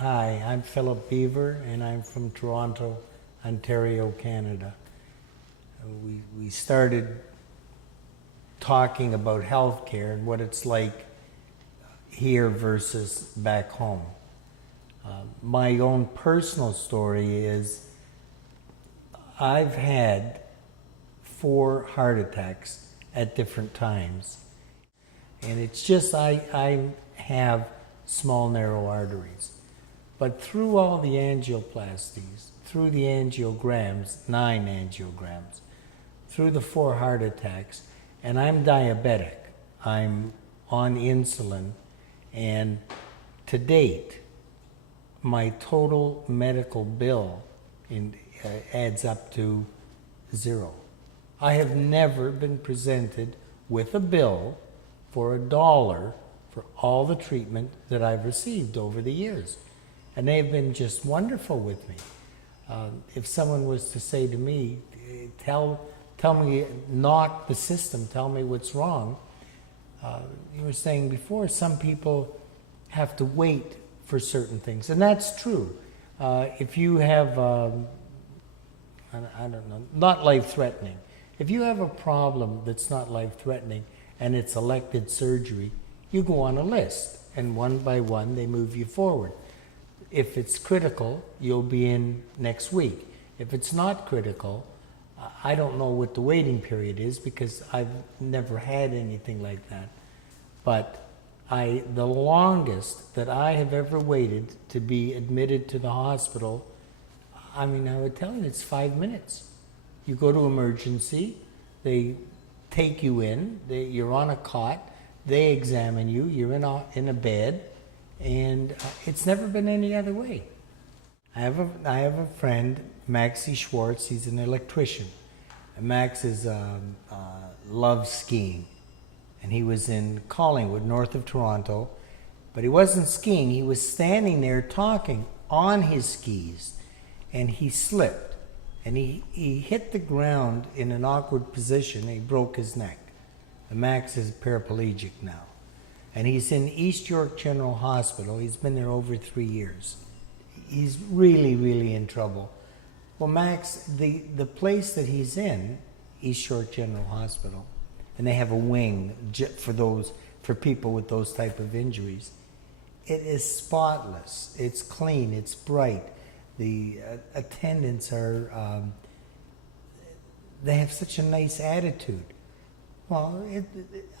Hi, I'm Philip Beaver, and I'm from Toronto, Ontario, Canada. We started talking about healthcare and what it's like here versus back home. My own personal story is I've had 4 heart attacks at different times, and it's just I have small narrow arteries. But through all the angioplasties, through the angiograms, 9 angiograms, through the 4 heart attacks, and I'm diabetic, I'm on insulin, and to date, my total medical bill adds up to 0. I have never been presented with a bill for $1 for all the treatment that I've received over the years. And they've been just wonderful with me. If someone was to say to me, tell me, knock the system, tell me what's wrong. You were saying before, some people have to wait for certain things, and that's true. If you have, I don't know, not life-threatening. If you have a problem that's not life-threatening and it's elected surgery, you go on a list, and one by one they move you forward. If it's critical, you'll be in next week. If it's not critical, I don't know what the waiting period is because I've never had anything like that. But the longest that I have ever waited to be admitted to the hospital, I mean, I would tell you it's 5 minutes. You go to emergency, they take you in, you're on a cot, they examine you, you're in a bed, and it's never been any other way. I have a friend, Maxie Schwartz. He's an electrician. And Max loves skiing, and he was in Collingwood, north of Toronto, but he wasn't skiing. He was standing there talking on his skis, and he slipped, and he hit the ground in an awkward position, and he broke his neck. And Max is paraplegic now. And he's in East York General Hospital. He's been there over 3 years. He's really, really in trouble. Well, Max, the place that he's in, East York General Hospital, and they have a wing for people with those type of injuries. It is spotless. It's clean. It's bright. The attendants are, they have such a nice attitude. Well,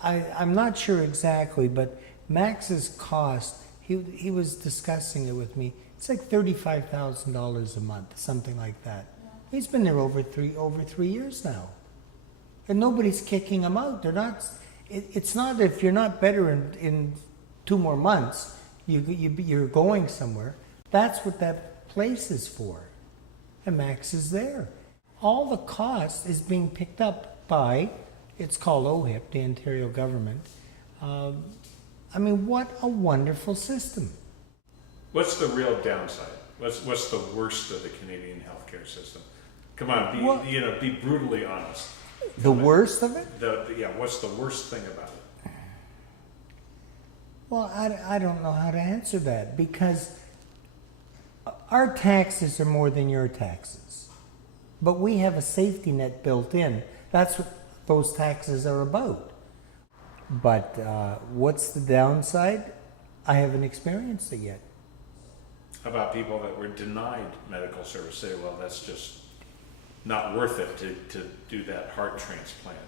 I'm not sure exactly, but Max's cost, he was discussing it with me. It's like $35,000 a month, something like that. He's been there over 3 years now, and nobody's kicking him out. They're not. It's not if you're not better in 2 more months, you're going somewhere. That's what that place is for, and Max is there. All the cost is being picked up by. It's called OHIP, the Ontario government. I mean, what a wonderful system. What's the real downside? What's the worst of the Canadian healthcare system? Come on, be brutally honest. The worst of it? What's the worst thing about it? Well, I don't know how to answer that, because our taxes are more than your taxes. But we have a safety net built in. That's what those taxes are about. But what's the downside? I haven't experienced it yet. How about people that were denied medical service say, well, that's just not worth it to do that heart transplant?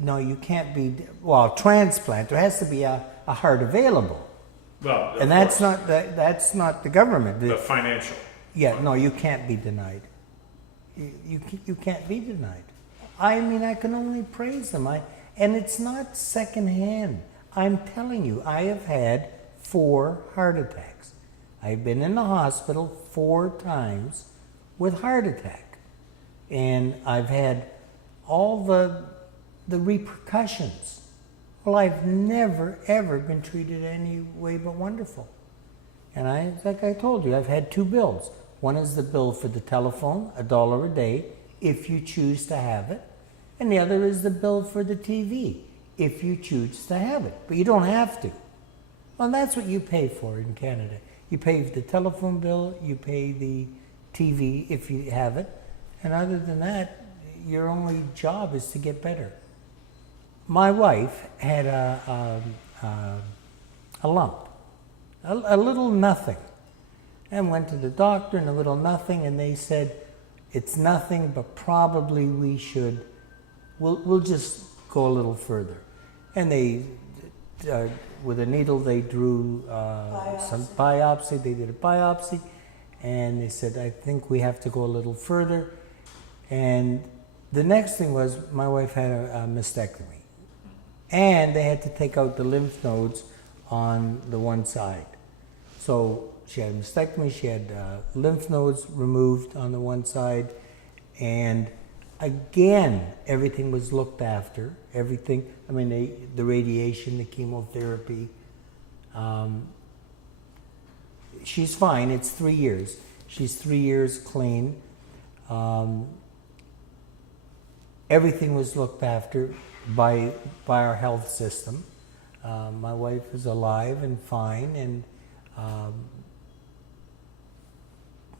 No, you can't be, well, transplant, there has to be a heart available. Well, and that's not the government. The financial. Yeah, no, you can't be denied. You can't be denied. I mean, I can only praise them. And it's not secondhand. I'm telling you, I have had 4 heart attacks. I've been in the hospital 4 times with heart attack. And I've had all the repercussions. Well, I've never, ever been treated any way but wonderful. And like I told you, I've had 2 bills. One is the bill for the telephone, $1 a day, if you choose to have it. And the other is the bill for the TV, if you choose to have it. But you don't have to. Well, that's what you pay for in Canada. You pay the telephone bill, you pay the TV if you have it, and other than that, your only job is to get better. My wife had a lump, a little nothing, and went to the doctor and a little nothing, and they said, it's nothing, but probably we'll just go a little further. And they, with a needle, they drew some biopsy. They did a biopsy, and they said, I think we have to go a little further. And the next thing was, my wife had a mastectomy, and they had to take out the lymph nodes on the one side. So she had a mastectomy, she had lymph nodes removed on the one side, and again, everything was looked after. Everything, I mean, the radiation, the chemotherapy. She's fine, it's 3 years. She's 3 years clean. Everything was looked after by our health system. My wife is alive and fine, and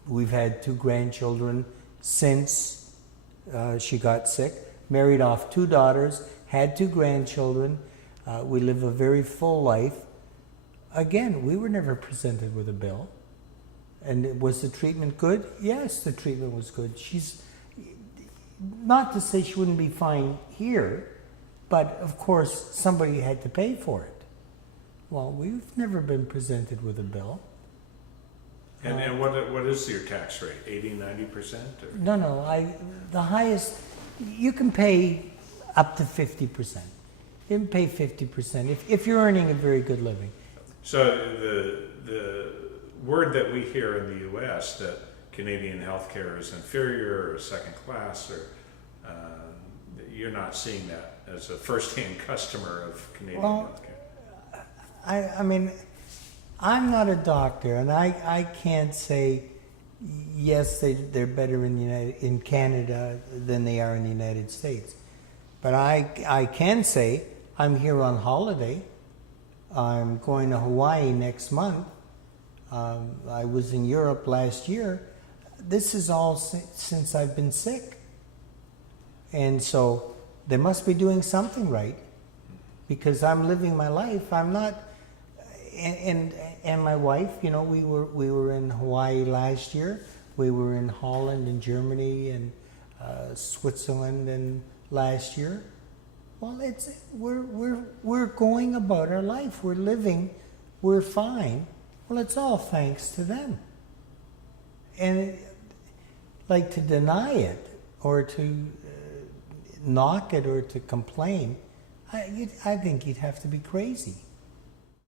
we've had 2 grandchildren since she got sick. Married off 2 daughters, had 2 grandchildren. We live a very full life. Again, we were never presented with a bill. And was the treatment good? Yes, the treatment was good. She's, not to say she wouldn't be fine here, but of course somebody had to pay for it. Well, we've never been presented with a bill. And what is your tax rate? 80-90%? No. The highest, you can pay up to 50%. You can pay 50% if you're earning a very good living. So the word that we hear in the U.S. that Canadian healthcare is inferior or second class, or you're not seeing that as a first-hand customer of Canadian healthcare. I mean, I'm not a doctor, and I can't say yes, they're better in Canada than they are in the United States. But I can say I'm here on holiday. I'm going to Hawaii next month. I was in Europe last year. This is all since I've been sick. And so they must be doing something right, because I'm living my life. I'm not, and my wife, you know, we were in Hawaii last year. We were in Holland and Germany and Switzerland and last year. Well, we're going about our life. We're living. We're fine. Well, it's all thanks to them. And like, to deny it or to knock it or to complain, I think you'd have to be crazy.